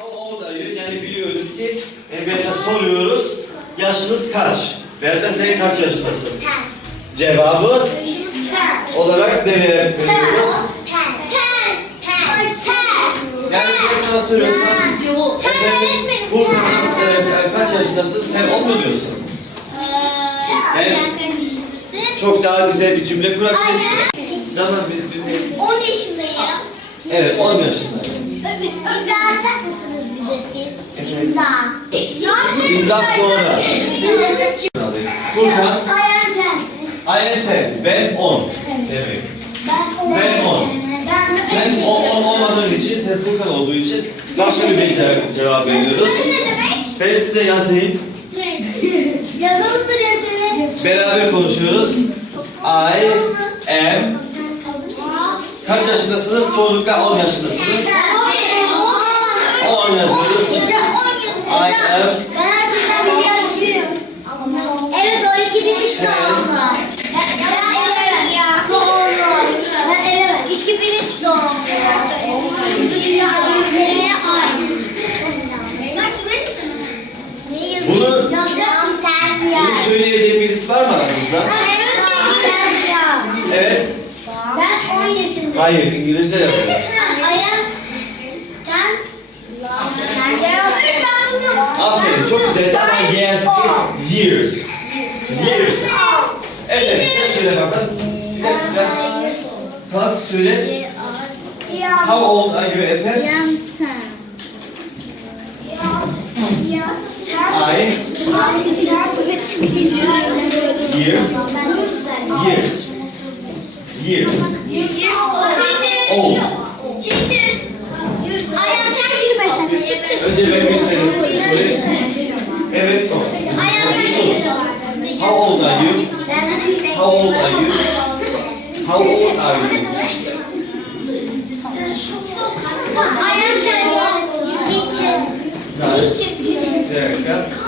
You? Yani biliyoruz ki Evvel'de soruyoruz. Yaşınız kaç? Veyahut sen kaç yaşındasın? Ten. Cevabı Ten. olarak veriyoruz? Ten. Ten. Ten. Ten. Yani ben sana soruyorsam Ten. Furkan e, kaç yaşındasın? Sen 10 mu diyorsun? Ee. Sen kaç yaşındasın? Çok daha güzel bir cümle kurabilirsin. Aynen. Canım biz dinleyelim. 10 yaşındayım. Evet 10 yaşındayım. İmza atacak mısınız bize siz? Evet. İmza. İmza sonra. Furkan, 10. Ben 10. Evet. Ben on. Sen o 10 olmadığın için, sen Furkan olduğu için başka bir cevap, cevap veriyoruz. ne demek? Ben size yazayım. Yazalım mı deftere? Beraber konuşuyoruz. I Kaç yaşındasınız? Çoğunlukla 10 yaşındasınız. 10 yazıyoruz. I am Ben herkesten bir yaş büyüğüm. Evet o 2003 doğumlu. Ben evet. Doğumlu. Ben evet. 2003 doğumlu. 2003 Bunu- bunu yaz. söyleyecek birisi var mı aranızda? Evet. Ben 10 yaşındayım. Hayır, İngilizce yazıyor. Ayağım sen Aferin, çok güzel ama yes, years. Years. Evet, sen söyle bakalım. Bir dakika. Tamam, söyle. How old are you Efe? I, years, years, years. Old. Önce ben bir seni sorayım. Evet, o. How old are you? How old are you? How old are you? I am teacher. Teacher. Teacher. dakika.